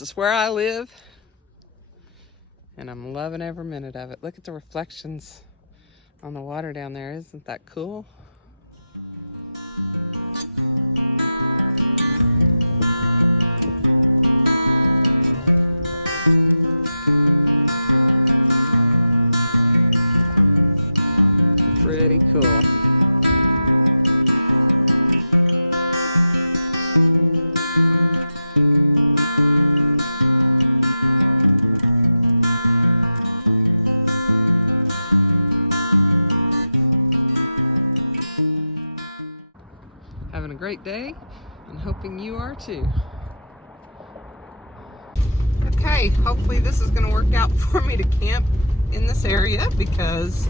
This is where I live, and I'm loving every minute of it. Look at the reflections on the water down there. Isn't that cool? Pretty cool. Having a great day and hoping you are too. Okay, hopefully this is going to work out for me to camp in this area because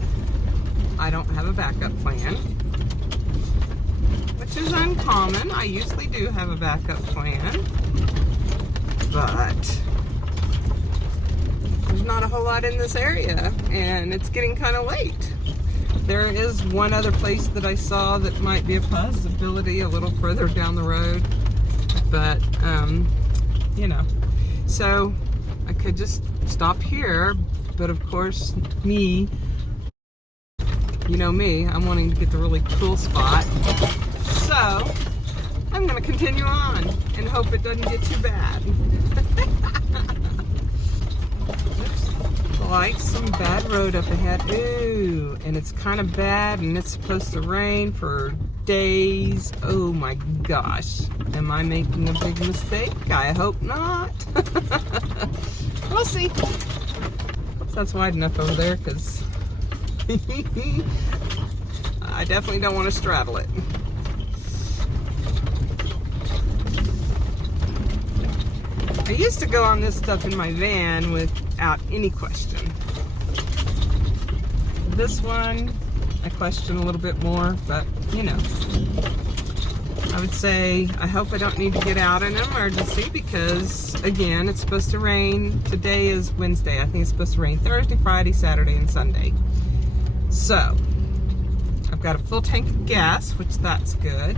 I don't have a backup plan, which is uncommon. I usually do have a backup plan, but there's not a whole lot in this area and it's getting kind of late. There is one other place that I saw that might be a possibility a little further down the road, but you know, so I could just stop here, but of course me, you know me, I'm wanting to get the really cool spot, so I'm gonna continue on and hope it doesn't get too bad. Like some bad road up ahead. Ooh, and it's kind of bad and it's supposed to rain for days. Oh my gosh. Am I making a big mistake? I hope not. We'll see. So that's wide enough over there because I definitely don't want to straddle it. I used to go on this stuff in my van without any question. This one, I question a little bit more, but you know. I would say, I hope I don't need to get out in an emergency because, again, it's supposed to rain. Today is Wednesday. I think it's supposed to rain Thursday, Friday, Saturday, and Sunday. So, I've got a full tank of gas, which that's good.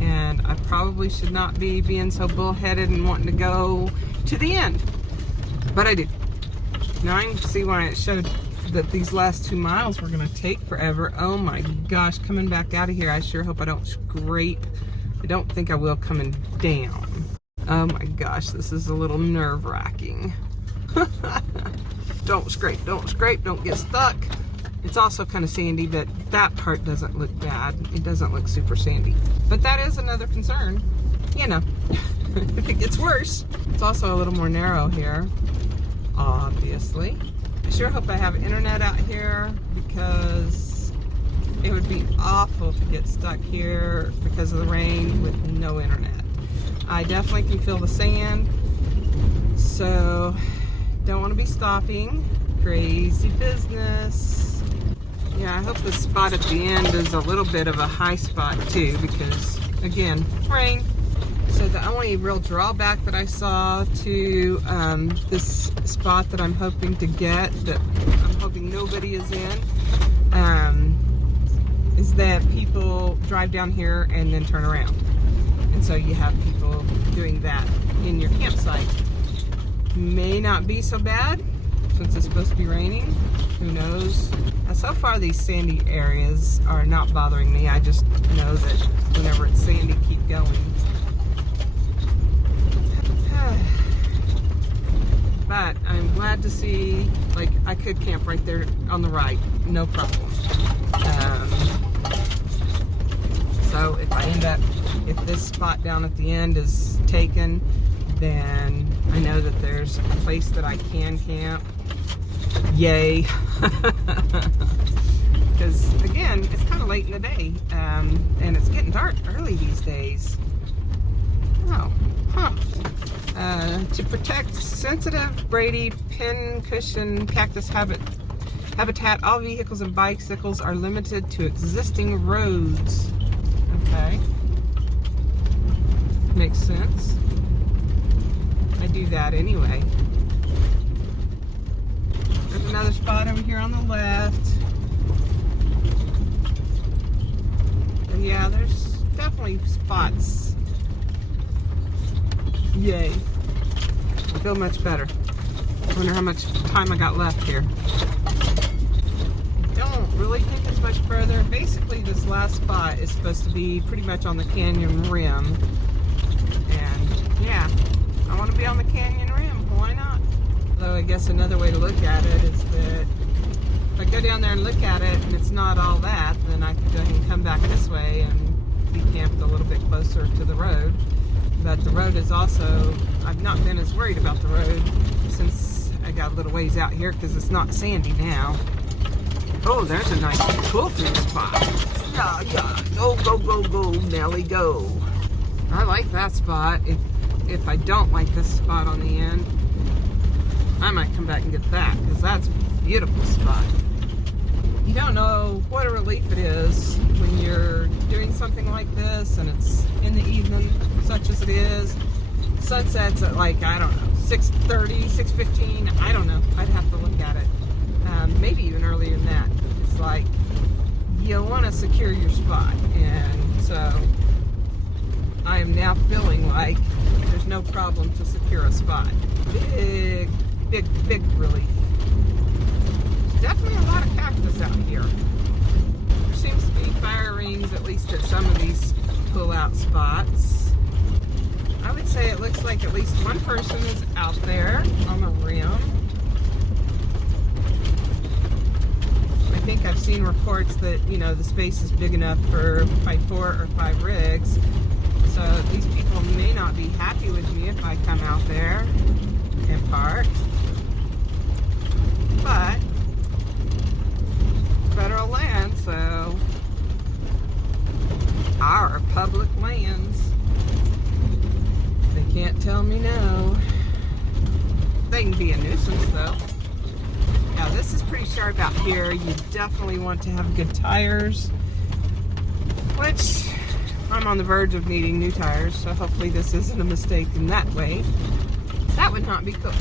And I probably should not be being so bullheaded and wanting to go to the end. But I did. Now I can see why it showed that these last 2 miles were going to take forever. Oh my gosh, coming back out of here, I sure hope I don't scrape. I don't think I will coming down. Oh my gosh, this is a little nerve-wracking. Don't scrape, don't get stuck. It's also kind of sandy, but that part doesn't look bad. It doesn't look super sandy. But that is another concern, you know, if it gets worse. It's also a little more narrow here, obviously. I sure hope I have internet out here because it would be awful to get stuck here because of the rain with no internet. I definitely can feel the sand, so don't want to be stopping. Crazy business. Yeah, I hope the spot at the end is a little bit of a high spot too because, again, rain. So the only real drawback that I saw to this spot that I'm hoping to get, that I'm hoping nobody is in, is that people drive down here and then turn around. And so you have people doing that in your campsite. May not be so bad since it's supposed to be raining. Who knows? So far these sandy areas are not bothering me. I just know that whenever it's sandy, keep going. But I'm glad to see, like, I could camp right there on the right, no problem. So if this spot down at the end is taken, then I know that there's a place that I can camp. Yay. Because, again, it's kind of late in the day, and it's getting dark early these days. Oh, huh. To protect sensitive Brady pin cushion cactus habitat, all vehicles and bicycles are limited to existing roads. Okay. Makes sense. I do that anyway. There's another spot over here on the left. But yeah, there's definitely spots Yay. I feel much better. Wonder how much time I got left here. Don't really think it's much further. Basically, this last spot is supposed to be pretty much on the canyon rim. And yeah, I want to be on the canyon rim. Why not? Though I guess another way to look at it is that if I go down there and look at it and it's not all that, then I can go ahead and come back this way and be camped a little bit closer to the road. But the road is also, I've not been as worried about the road since I got a little ways out here because it's not sandy now. Oh, there's a nice pull-through spot. Yeah, go, go, go, go, Nelly, go. I like that spot. If I don't like this spot on the end, I might come back and get that because that's a beautiful spot. You don't know what a relief it is when you're doing something like this and it's in the evening, such as it is. Sunset's at like, I don't know, 6:30, 6:15, I don't know. I'd have to look at it. Maybe even earlier than that. It's like, you want to secure your spot. And so, I am now feeling like there's no problem to secure a spot. Big, big, big relief. There's definitely a lot of cactus out here. There seems to be fire rings, at least at some of these pull-out spots. I would say it looks like at least one person is out there on the rim. I think I've seen reports that, you know, the space is big enough for probably 4 or 5 rigs. So these people may not be happy with me if I come out there and park. But federal land, so our public lands. They can't tell me no. They can be a nuisance though. Now this is pretty sharp out here. You definitely want to have good tires, which I'm on the verge of needing new tires, so hopefully this isn't a mistake in that way. That would not be cool.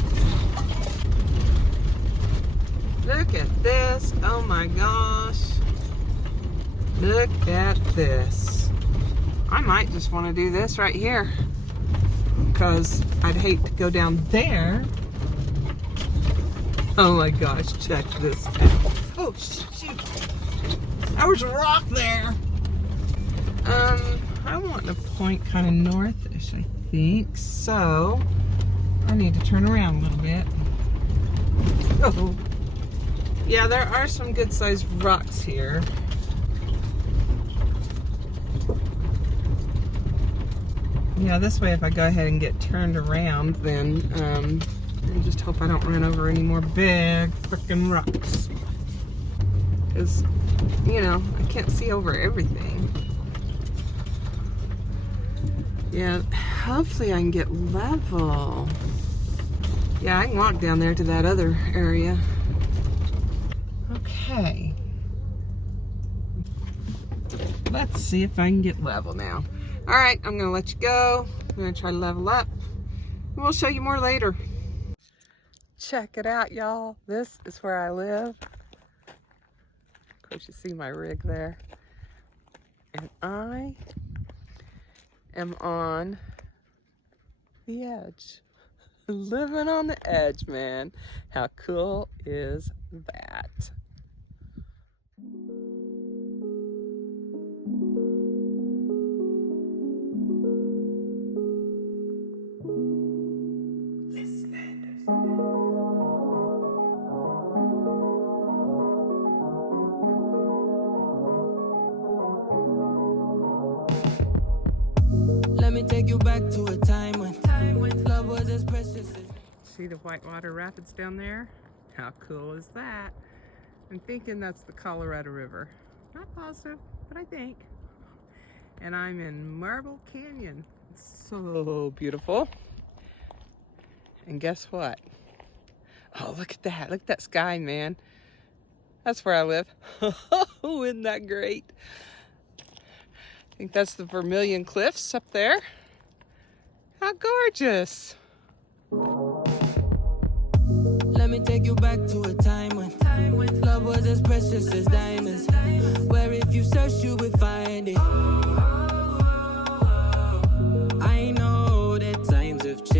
Look at this. Oh my gosh. Look at this. I might just want to do this right here because I'd hate to go down there. Oh my gosh, check this out. Oh shoot. There was a rock there. I want to point kind of northish, I think. So I need to turn around a little bit. Oh. Yeah, there are some good sized rocks here. Yeah, this way if I go ahead and get turned around, then I just hope I don't run over any more big frickin' rocks. Because, you know, I can't see over everything. Yeah, hopefully I can get level. Yeah, I can walk down there to that other area. Okay. Let's see if I can get level now. Alright, I'm going to let you go. I'm going to try to level up. And we'll show you more later. Check it out, y'all. This is where I live. Of course, you see my rig there. And I am on the edge. Living on the edge, man. How cool is that? Let me take you back to a time when love was as precious. See the whitewater rapids down there? How cool is that? I'm thinking that's the Colorado River. Not positive, but I think. And I'm in Marble Canyon. It's so beautiful. And guess what? Oh, look at that. Look at that sky, man. That's where I live. Oh, isn't that great? I think that's the Vermilion Cliffs up there. How gorgeous. Let me take you back to a time when love was as precious as diamonds. Where if you search, you would find it. I know that times have changed.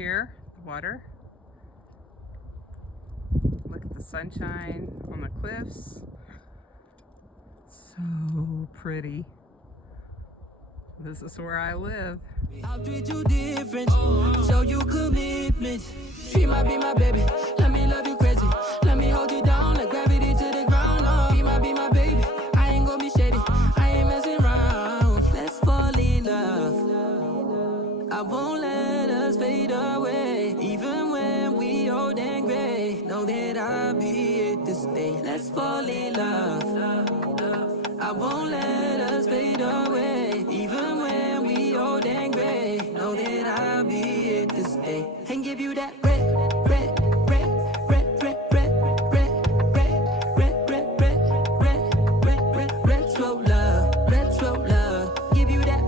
here, the water. Look at the sunshine on the cliffs. So pretty. This is where I live. I'll treat you different, show you commitment. Be my baby, let me love you crazy. Let me hold you down like gravity to the ground. Oh, be my baby, I ain't gonna be shady. I ain't messing around. Let's fall in love. I won't let us fade away. Even when we old and gray, know that I'll be here to stay. Let's fall in love. I won't let us fade away. Even when we old and gray, know that I'll be here to stay. And give you that retro love. Give you that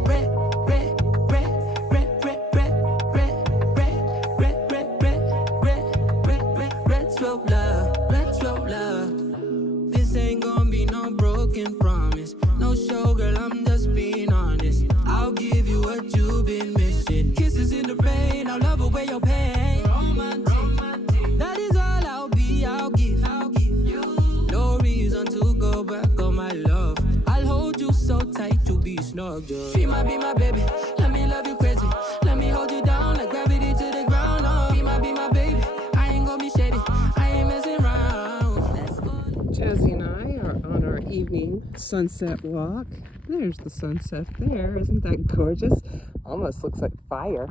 retro love. This ain't gonna be no broken promise. No show, girl, I'm just being honest. I'll give you what you've been missing. Kisses in the rain, I'll love away your pain. Romantic, that is all I'll be. I'll give you no reason to go back on my love. I'll hold you so tight, you'll be snug. Be my baby, let me love you crazy. Let me hold you down like gravity to the ground. Oh, be my baby, I ain't gonna be shady. I ain't messing around. Let's go. Jazzy and I are on our evening sunset walk. There's the sunset there. Isn't that gorgeous? Almost looks like fire.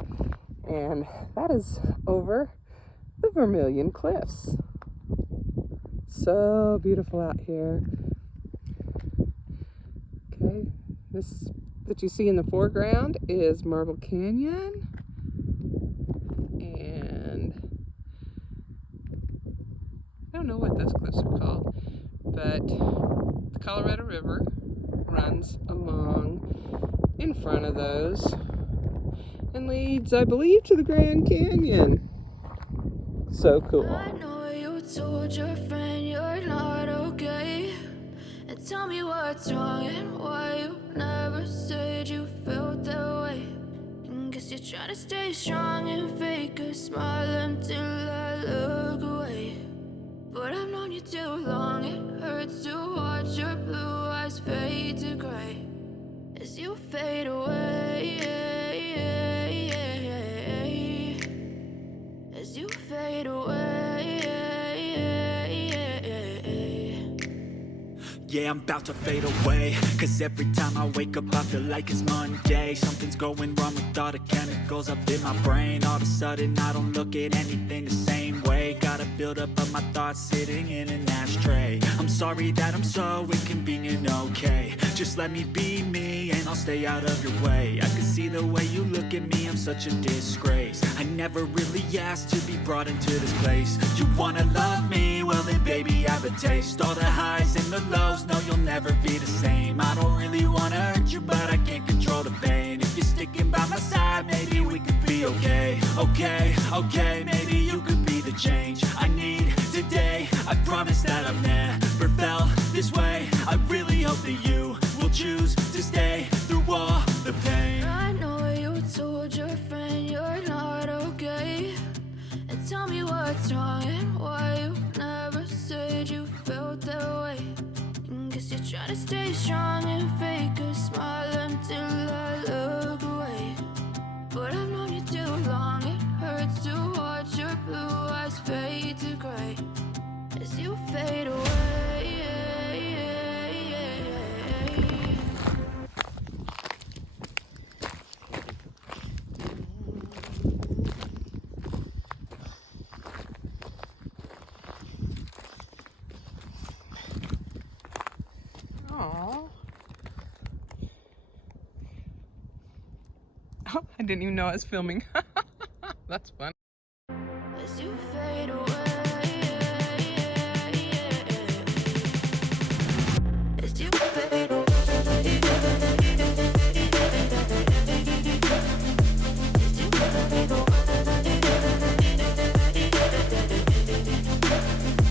And that is over the Vermilion Cliffs. So beautiful out here. Okay, this that you see in the foreground is Marble Canyon. And I don't know what those cliffs are called, but the Colorado River runs along in front of those and leads, I believe, to the Grand Canyon. So cool. I know you told your friend you're not okay. And tell me what's wrong and why you never said you felt that way. And guess you're trying to stay strong and fake a smile until I look away. But I've known you too long, it hurts to watch your blue eyes fade to gray as you fade away. As you fade away. Yeah, I'm about to fade away, cause every time I wake up I feel like it's Monday. Something's going wrong with all the chemicals up in my brain. All of a sudden I don't look at anything the same way. Got a buildup of my thoughts sitting in an ashtray. I'm sorry that I'm so inconvenient, okay. Just let me be me and I'll stay out of your way. I can see the way you look at me, I'm such a disgrace. I never really asked to be brought into this place. You wanna love me? Well then baby have a taste. All the highs and the lows, no you'll never be the same. I don't really wanna hurt you but I can't control the pain. If you're sticking by my side, maybe we could be okay. Okay, maybe you could be the change I need today. I promise that I've never felt this way. I really hope that you will choose to stay through all the pain. I know you told your friend you're not okay. And tell me what's wrong and why you never said you felt that way. And guess you're trying to stay strong and fake a smile until I look away. But I've known you too long, it hurts to watch your blue eyes fade to gray as you fade away. Aww. Oh, I didn't even know I was filming. That's fun.